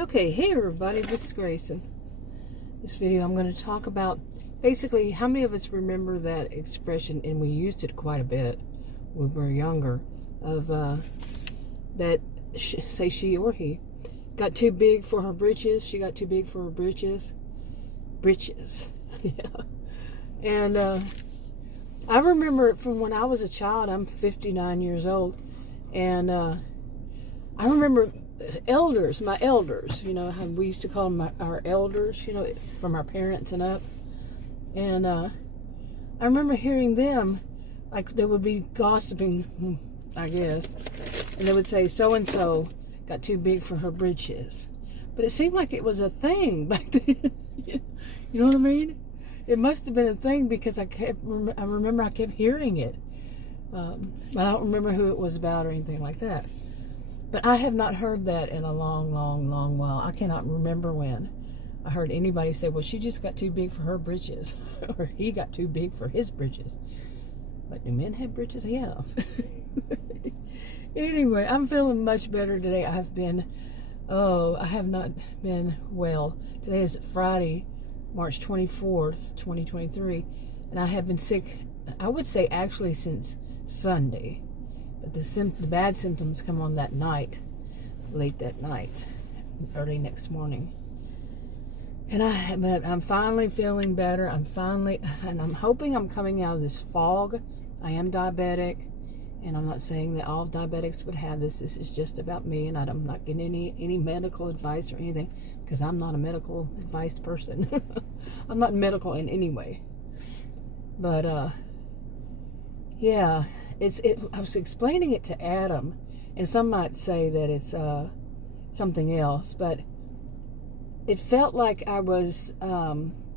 Okay, hey everybody, this is Grayson. This video I'm going to talk about basically how many of us remember that expression, and we used it quite a bit when we were younger, of that say she or he got too big for her britches. She got too big for her britches. Britches. Yeah. And I remember it from when I was a child. I'm 59 years old, and I remember elders, my elders, you know, how we used to call them our elders, you know, from our parents and up. And I remember hearing them, like they would be gossiping, I guess, and they would say, so-and-so got too big for her britches. But it seemed like it was a thing back then. You know what I mean? It must have been a thing because I remember I kept hearing it. But I don't remember who it was about or anything like that. But I have not heard that in a long, long, long while. I cannot remember when I heard anybody say, well, she just got too big for her britches. Or he got too big for his britches. But do men have britches? Yeah. Anyway, I'm feeling much better today. I have not been well. Today is Friday, March 24th, 2023. And I have been sick, I would say actually since Sunday. But the bad symptoms come on that night, late that night, early next morning. And I'm finally feeling better. And I'm hoping I'm coming out of this fog. I am diabetic, and I'm not saying that all diabetics would have this. This is just about me, and I'm not getting any medical advice or anything, because I'm not a medical advice person. I'm not medical in any way. But, yeah. I was explaining it to Adam, and some might say that it's something else, but it felt like I was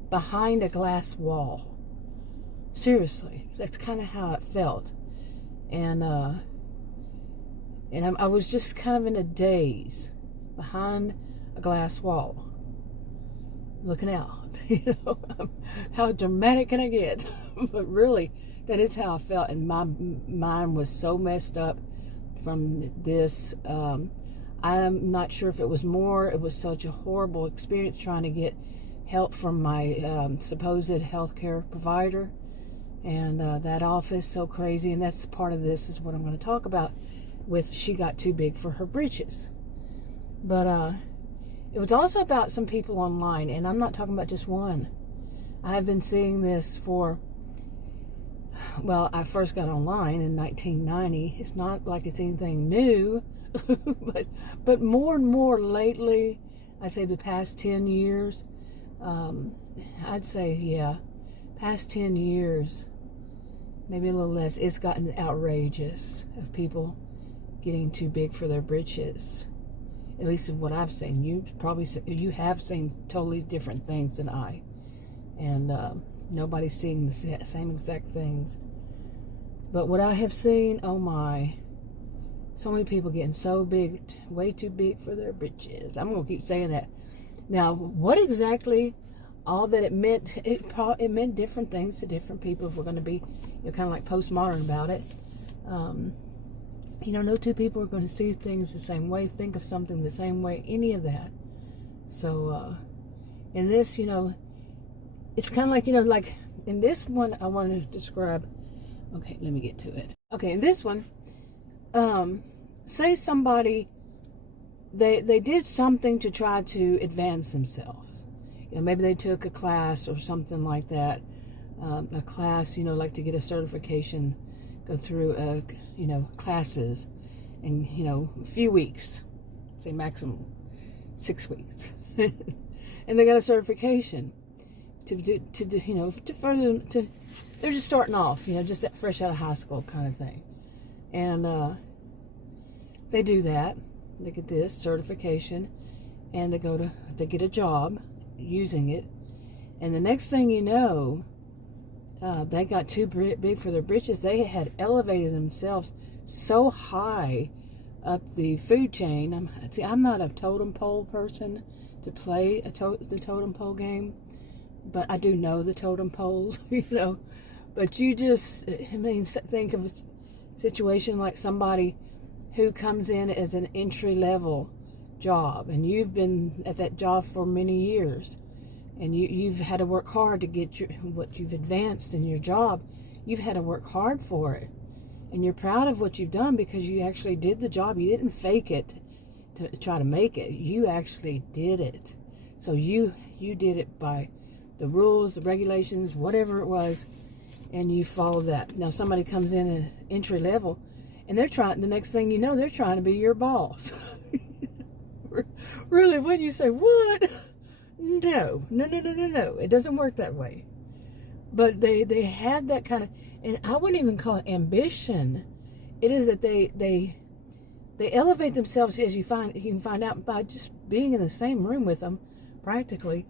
behind a glass wall. Seriously, that's kind of how it felt, and I was just kind of in a daze, behind a glass wall, looking out. You know, how dramatic can I get? But really, that is how I felt, and my mind was so messed up from this. I'm not sure if it was more. It was such a horrible experience trying to get help from my supposed healthcare provider, and that office, so crazy. And that's part of this is what I'm going to talk about with she got too big for her britches. But it was also about some people online, and I'm not talking about just one. I have been seeing this for, well, I first got online in 1990. It's not like it's anything new, but more and more lately, I'd say the past 10 years, I'd say, yeah, past 10 years, maybe a little less, it's gotten outrageous of people getting too big for their britches. At least of what I've seen. You have seen totally different things than I. And nobody's seeing the same exact things. But what I have seen, oh my, so many people getting so big, way too big for their britches. I'm going to keep saying that. Now, what exactly all that it meant, it meant different things to different people. If we're going to be, you know, kind of like postmodern about it. You know, no two people are going to see things the same way, think of something the same way, any of that. So, in this, you know, it's kind of like, you know, like in this one, I want to describe, okay, let me get to it. Okay, in this one, say somebody, they did something to try to advance themselves. You know, maybe they took a class or something like that. A class, you know, like to get a certification, go through, you know, classes in, you know, a few weeks, say maximum 6 weeks. And they got a certification. To you know, to further to, they're just starting off, you know, just that fresh out of high school kind of thing, and they do that. They get this certification, and they get a job using it, and the next thing you know, they got too big for their britches. They had elevated themselves so high up the food chain. I'm not a totem pole person to play the totem pole game. But I do know the totem poles, you know. But you just, I mean, think of a situation like somebody who comes in as an entry level job, and you've been at that job for many years, and you've had to work hard to get what you've advanced in your job. You've had to work hard for it, and you're proud of what you've done because you actually did the job. You didn't fake it to try to make it. You actually did it. So you did it by the rules, the regulations, whatever it was, and you follow that. Now somebody comes in at entry level, and they're trying, the next thing you know, they're trying to be your boss. Really, when you say, what? No. It doesn't work that way. But they had that kind of, and I wouldn't even call it ambition. It is that they elevate themselves, as you can find out by just being in the same room with them, practically,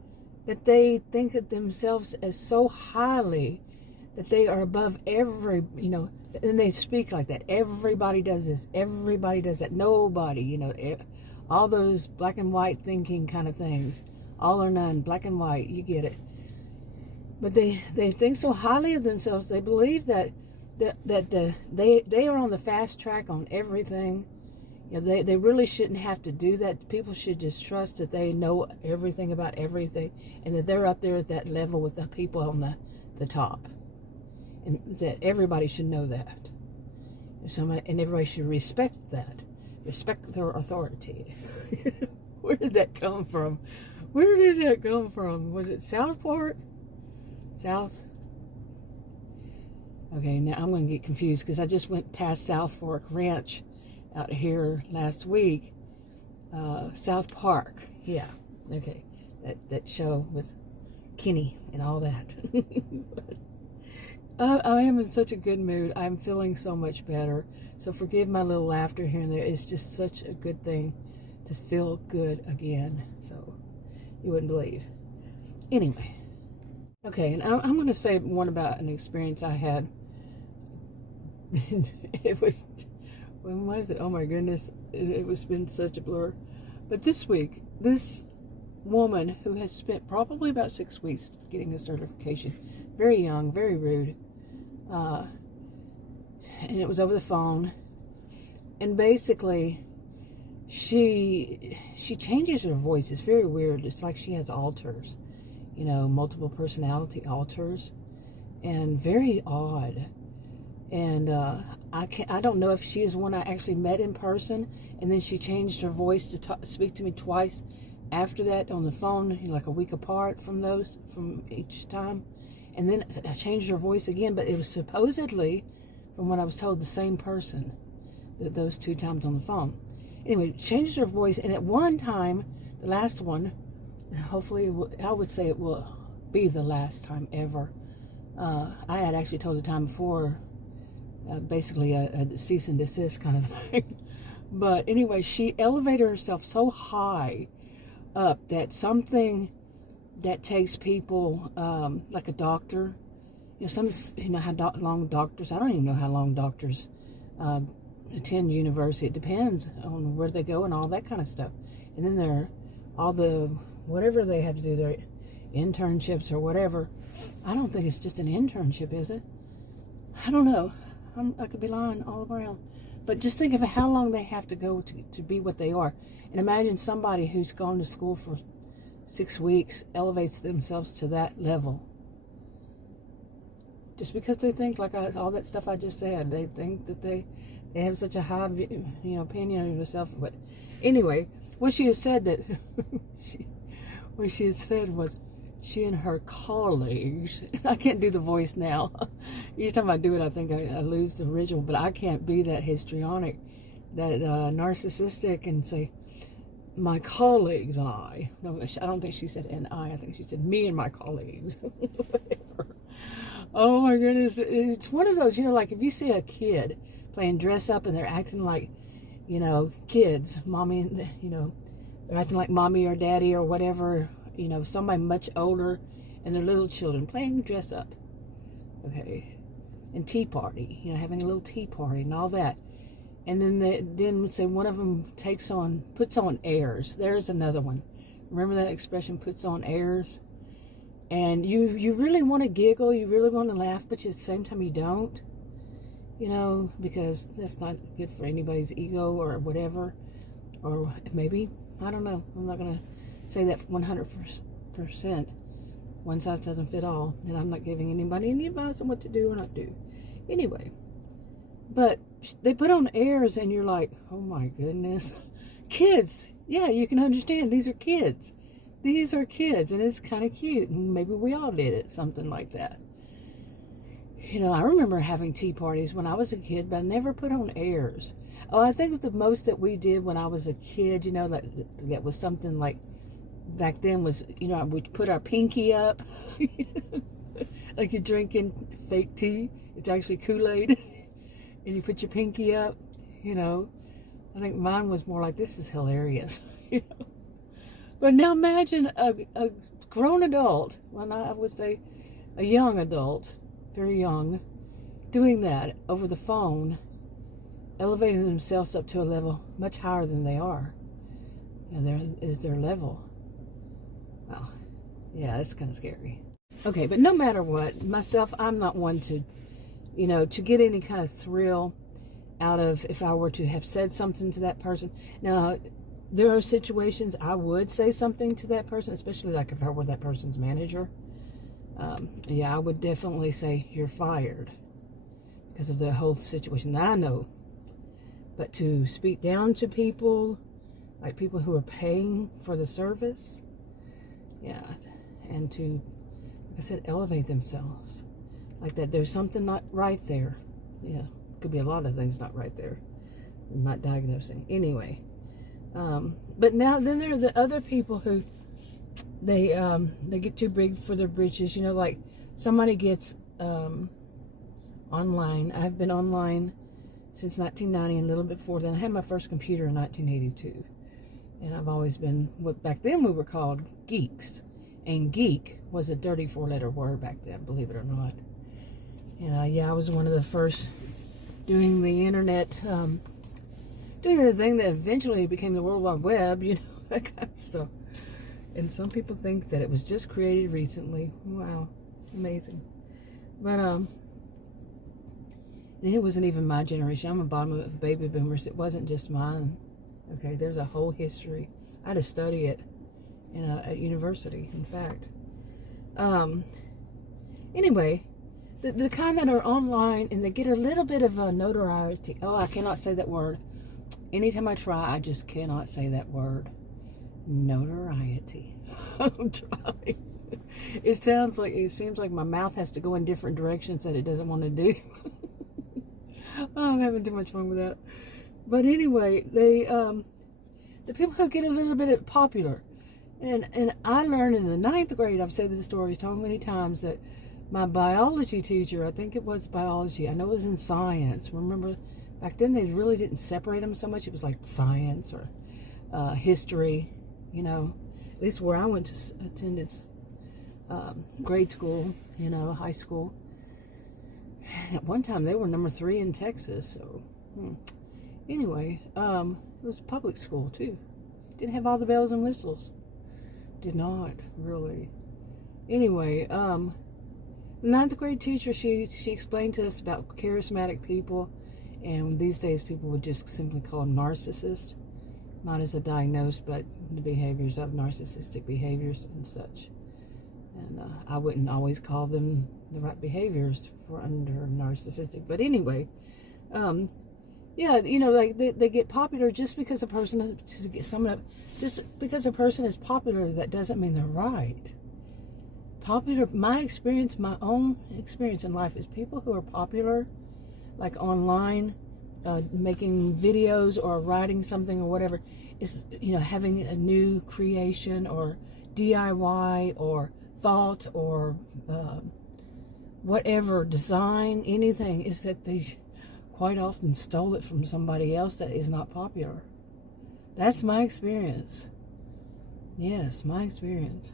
that they think of themselves as so highly that they are above every, and they speak like that. Everybody does this. Everybody does that. Nobody, all those black and white thinking kind of things. All or none, black and white, you get it. But they think so highly of themselves. They believe that they are on the fast track on everything. They really shouldn't have to do that. People should just trust that they know everything about everything, and that they're up there at that level with the people on the top. And that everybody should know that. And everybody should respect that. Respect their authority. Where did that come from? Where did that come from? Was it South Park? South? Okay, now I'm going to get confused because I just went past South Fork Ranch out here last week. South Park. Yeah. Okay. That show with Kenny and all that. I am in such a good mood. I'm feeling so much better. So forgive my little laughter here and there. It's just such a good thing to feel good again. So you wouldn't believe. Anyway. Okay, and I'm going to say one about an experience I had. It was, when was it? Oh my goodness. It was been such a blur. But this week, this woman who has spent probably about 6 weeks getting a certification, very young, very rude, and it was over the phone, and basically she changes her voice. It's very weird. It's like she has alters, multiple personality alters, and very odd. And I don't know if she is one I actually met in person, and then she changed her voice to speak to me twice after that on the phone, like a week apart from each time. And then I changed her voice again, but it was supposedly, from what I was told, the same person those 2 times on the phone. Anyway, changed her voice, and at one time, the last one, hopefully, I would say it will be the last time ever. I had actually told the time before, basically a cease and desist kind of thing. But anyway, she elevated herself so high up that something that takes people, like a doctor, how long doctors, I don't even know how long doctors attend university. It depends on where they go and all that kind of stuff. And then there are all the, whatever they have to do, their internships or whatever. I don't think it's just an internship, is it? I don't know. I could be lying all around. But just think of how long they have to go to be what they are. And imagine somebody who's gone to school for 6 weeks elevates themselves to that level. Just because they think, like all that stuff I just said, they think that they have such a high opinion of themselves. But anyway, what she has said that what she has said was, she and her colleagues, I can't do the voice now. Each time I do it, I think I lose the original, but I can't be that histrionic, that narcissistic, and say, my colleagues and I. No, I don't think she said and I think she said me and my colleagues. Whatever. Oh my goodness. It's one of those, like if you see a kid playing dress up and they're acting like, kids, mommy, they're acting like mommy or daddy or whatever, somebody much older, and their little children playing dress up. Okay. And tea party, having a little tea party and all that. And then say one of them puts on airs. There's another one. Remember that expression, puts on airs? And you really want to giggle, you really want to laugh, but at the same time you don't. Because that's not good for anybody's ego or whatever. Or maybe, I don't know. I'm not going to say that 100%. One size doesn't fit all. And I'm not giving anybody any advice on what to do or not do. Anyway. But they put on airs and you're like, oh my goodness. Kids. Yeah, you can understand. These are kids. These are kids. And it's kind of cute. And maybe we all did it. Something like that. You know, I remember having tea parties when I was a kid, but I never put on airs. Oh, I think the most that we did when I was a kid, you know, that was something like, back then was, you know, we'd put our pinky up. Like you're drinking fake tea. It's actually Kool-Aid. And you put your pinky up, you know. I think mine was more like, this is hilarious. You know? But now imagine a grown adult, when I would say a young adult, very young, doing that over the phone, elevating themselves up to a level much higher than they are. And there is their level. Wow. Yeah, it's kind of scary. Okay, but no matter what, myself, I'm not one to, you know, to get any kind of thrill out of if I were to have said something to that person. Now, there are situations I would say something to that person, especially like if I were that person's manager. Yeah, I would definitely say, you're fired, because of the whole situation that I know. But to speak down to people, like people who are paying for the service, yeah, and to, like I said, elevate themselves. Like that, there's something not right there. Yeah, could be a lot of things not right there. I'm not diagnosing. Anyway, but now then there are the other people who, they get too big for their britches. You know, like somebody gets online. I've been online since 1990 and a little bit before then. I had my first computer in 1982. And I've always been, what back then we were called geeks. And geek was a dirty 4-letter word back then, believe it or not. And yeah, I was one of the first doing the internet, doing the thing that eventually became the World Wide Web, you know, that kind of stuff. And some people think that it was just created recently. Wow, amazing. But and it wasn't even my generation. I'm a bottom of baby boomers. It wasn't just mine. Okay, there's a whole history. I had to study it at university, in fact. Anyway, the kind that are online and they get a little bit of a notoriety. Oh, I cannot say that word. Anytime I try, I just cannot say that word. Notoriety. I'm trying. It seems like my mouth has to go in different directions that it doesn't want to do. Oh, I'm having too much fun with that. But anyway, the people who get a little bit popular, and I learned in the 9th grade, I've said this story so many times, that my biology teacher, I think it was biology, I know it was in science. Remember, back then they really didn't separate them so much. It was like science or history, you know. At least where I went to attended grade school, you know, high school. And at one time they were number 3 in Texas, so anyway, it was public school too. Didn't have all the bells and whistles. Did not, really. Anyway, the 9th grade teacher, she explained to us about charismatic people, and these days people would just simply call them narcissists, not as a diagnosed, but the behaviors of narcissistic behaviors and such. And I wouldn't always call them the right behaviors for under narcissistic, but anyway, yeah, you know, like they get popular just because a person, just because a person is popular, that doesn't mean they're right. Popular, my own experience in life is people who are popular, like online, making videos or writing something or whatever, is, you know, having a new creation or DIY or thought or whatever, design, anything, is that they quite often stole it from somebody else that is not popular. That's my experience. Yes, my experience.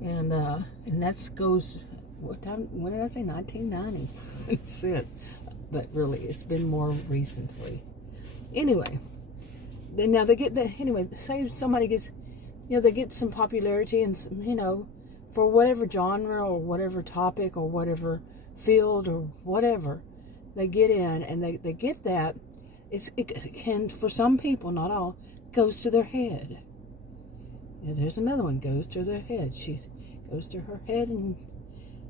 And that goes, what time, when did I say? 1990. That's it. But really, it's been more recently. Anyway, then now they get the, anyway, say somebody gets, you know, they get some popularity and, you know, for whatever genre or whatever topic or whatever field or whatever, they get in and they get that. It can, for some people, not all, goes to their head. Yeah, there's another one, goes to their head. She goes to her head and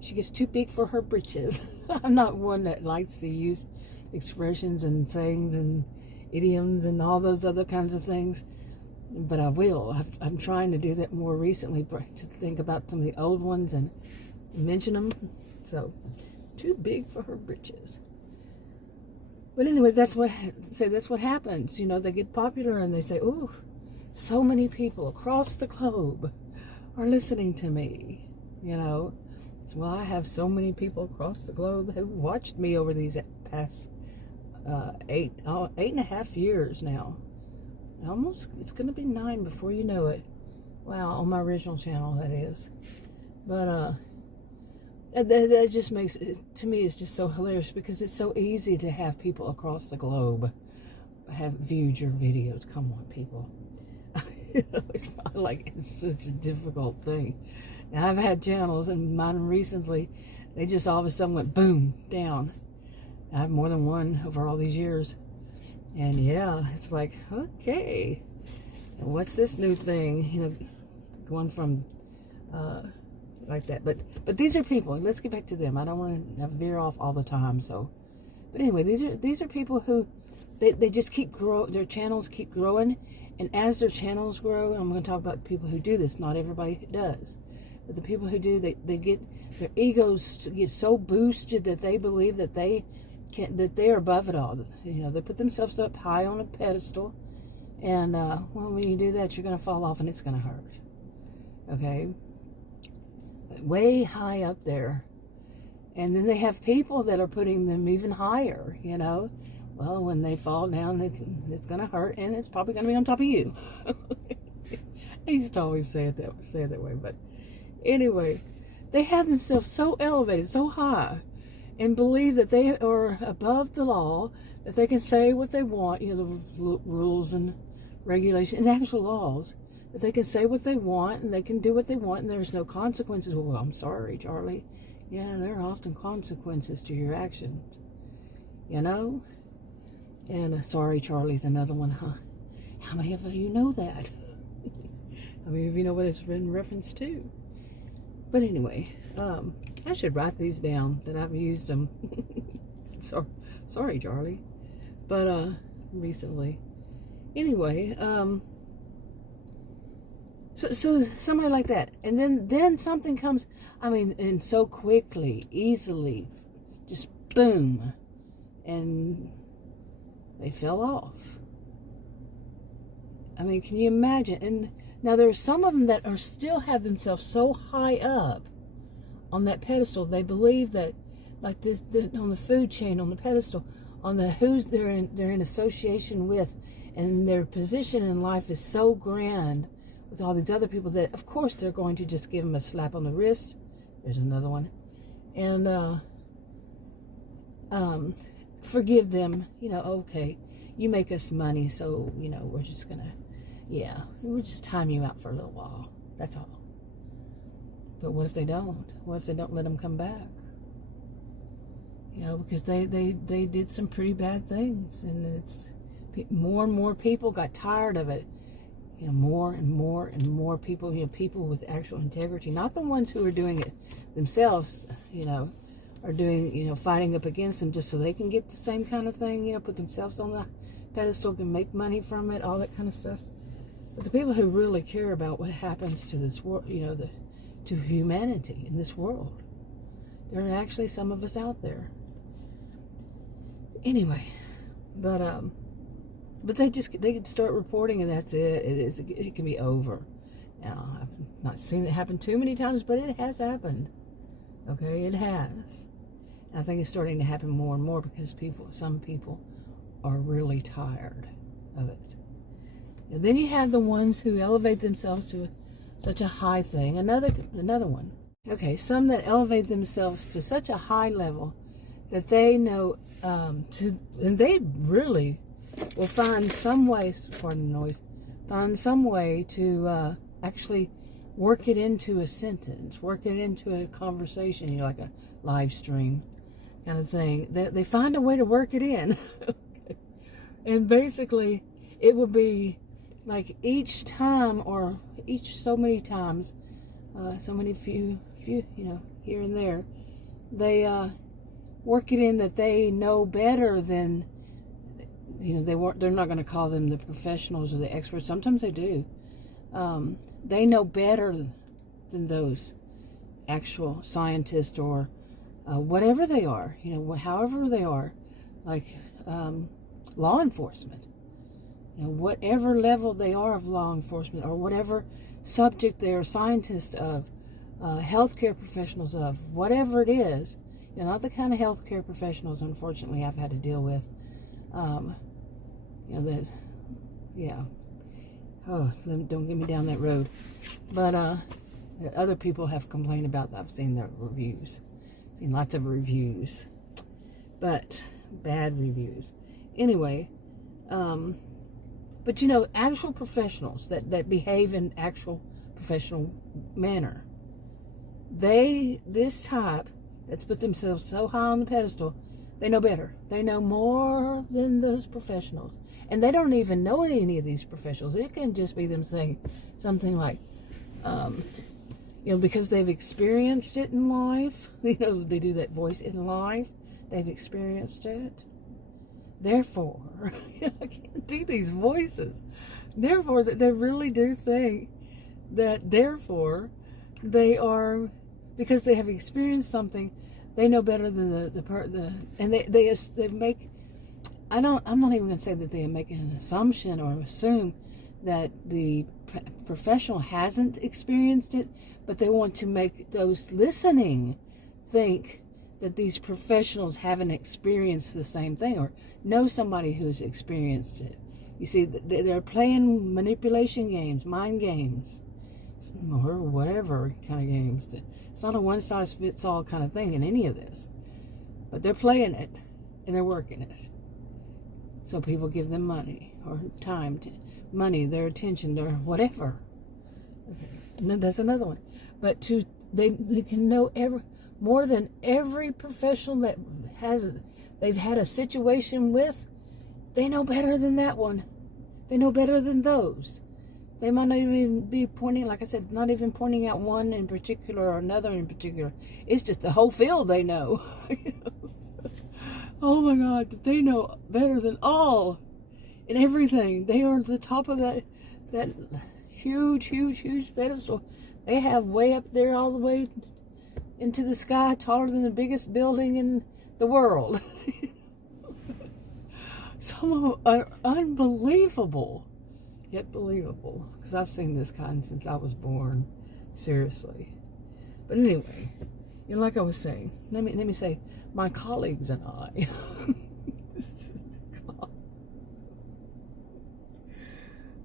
she gets too big for her britches. I'm not one that likes to use expressions and sayings and idioms and all those other kinds of things, but I will. I'm trying to do that more recently, to think about some of the old ones and mention them. So, too big for her britches. But anyway, that's what happens. You know, they get popular and they say, "Ooh, so many people across the globe are listening to me." You know, so, well, I have so many people across the globe who watched me over these past 8.5 years now. Almost, it's going to be 9 before you know it. Wow, on my original channel, that is. But that just makes it, to me, it's just so hilarious, because it's so easy to have people across the globe have viewed your videos. Come on, people. You know, it's not like it's such a difficult thing. And I've had channels, and mine recently, they just all of a sudden went boom, down. I have more than one over all these years. And yeah, it's like, okay, what's this new thing? You know, going from like that. But these are people. Let's get back to them. I don't want to veer off all the time. So, but anyway, these are people who they just keep growing. Their channels keep growing, and as their channels grow, I'm going to talk about people who do this. Not everybody does, but the people who do, they get their egos get so boosted that they believe that they're above it all. You know, they put themselves up high on a pedestal, and well, when you do that, you're going to fall off, and it's going to hurt. Okay, way high up there, and then they have people that are putting them even higher. You know, well, when they fall down, it's going to hurt, and it's probably going to be on top of you. I used to always say it that way, but anyway, they have themselves so elevated, so high, and believe that they are above the law, that they can say what they want, you know, the rules and regulations and actual laws, that they can say what they want and they can do what they want and there's no consequences. Well, I'm sorry, Charlie. Yeah, there are often consequences to your actions, you know? And sorry, Charlie's another one, huh? How many of you know that? How many of you know what it's been referenced to? But anyway, I should write these down that I've used them. Sorry, Charlie. But recently. Anyway, so somebody like that. And then something comes, I mean, and so quickly, easily, just boom. And they fell off. I mean, can you imagine? And now there are some of them that are still have themselves so high up on that pedestal. They believe that, like this, on the food chain, on the pedestal, on the who's they're in association with, and their position in life is so grand with all these other people that, of course, they're going to just give them a slap on the wrist. There's another one, and forgive them. You know, okay, you make us money, so you know we're just gonna. Yeah, we'll just time you out for a little while. That's all. But what if they don't? What if they don't let them come back? You know, because they did some pretty bad things, and it's more and more people got tired of it. You know, more and more and more people. You know, people with actual integrity, not the ones who are doing it themselves. You know, are doing, you know, fighting up against them just so they can get the same kind of thing. You know, put themselves on the pedestal, can make money from it, all that kind of stuff. But the people who really care about what happens to this world, you know, to humanity in this world, there are actually some of us out there. Anyway, but they can start reporting, and that's it. It can be over. Now, I've not seen it happen too many times, but it has happened. Okay, it has. And I think it's starting to happen more and more because some people are really tired of it. And then you have the ones who elevate themselves to such a high thing. Another one. Okay, some that elevate themselves to such a high level that they know and they really will find some way, pardon the noise, find some way to actually work it into a sentence, work it into a conversation, you know, like a live stream kind of thing. They find a way to work it in. And basically, it will be like each time, or each so many times, so many few, you know, here and there, they work it in that they know better than, you know, they're not going to call them the professionals or the experts. Sometimes they do. They know better than those actual scientists or whatever they are, you know, however they are, like law enforcement, you know, whatever level they are of law enforcement, or whatever subject they are scientists of, healthcare professionals of, whatever it is, you know, not the kind of healthcare professionals, unfortunately, I've had to deal with, you know, that, yeah, oh, don't get me down that road, but other people have complained about that. I've seen their reviews, seen lots of reviews, but bad reviews. Anyway, but you know, actual professionals that behave in actual professional manner, this type that's put themselves so high on the pedestal, they know better. They know more than those professionals. And they don't even know any of these professionals. It can just be them saying something like, you know, because they've experienced it in life. You know, they do that voice in life. They've experienced it. Therefore, I can't do these voices. Therefore, that they really do think that, therefore, they are, because they have experienced something, they know better than and they make, I'm not even going to say that they make an assumption or assume that the professional hasn't experienced it, but they want to make those listening think that these professionals haven't experienced the same thing or know somebody who's experienced it. You see, they're playing manipulation games, mind games, or whatever kind of games. It's not a one-size-fits-all kind of thing in any of this. But they're playing it, and they're working it. So people give them money, or time, money, their attention, their whatever. Okay. That's another one. But they can know more than every professional that they've had a situation with. They know better than that one. They know better than those. They might not even be pointing, like I said, not even pointing out one in particular or another in particular. It's just the whole field they know. Oh my God, they know better than all in everything. They are at the top of that huge, huge, huge pedestal. They have way up there all the way into the sky, taller than the biggest building in the world. Some of them are unbelievable, yet believable, because I've seen this kind since I was born, seriously. But anyway, you know, like I was saying, let me say, my colleagues and I,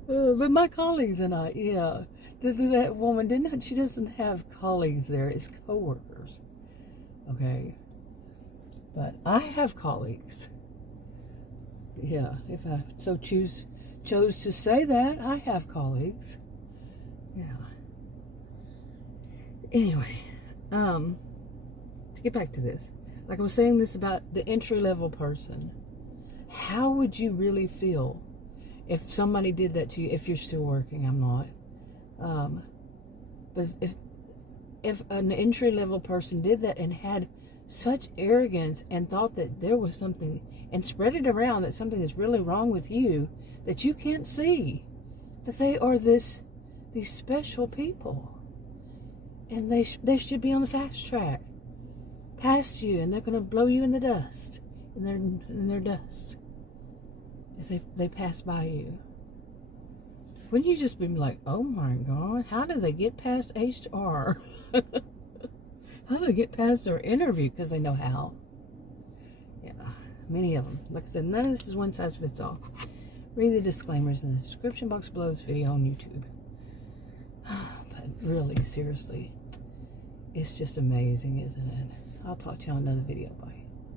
but my colleagues and I, yeah, that woman she doesn't have colleagues there, it's co-workers, okay? But I have colleagues. Yeah, if I so chose to say that, I have colleagues. Yeah. Anyway, to get back to this, like I was saying this about the entry-level person, how would you really feel if somebody did that to you? If you're still working, I'm not. But if an entry-level person did that and had such arrogance and thought that there was something, and spread it around that something is really wrong with you that you can't see, that they are these special people, and they should be on the fast track past you, and they're going to blow you in the dust, in their dust as they pass by you. Wouldn't you just be like, oh my God, how did they get past HR? How do they get past their interview? Because they know how. Yeah, many of them. Like I said, none of this is one size fits all. Read the disclaimers in the description box below this video on YouTube. But really, seriously, it's just amazing, isn't it? I'll talk to you on another video. Bye.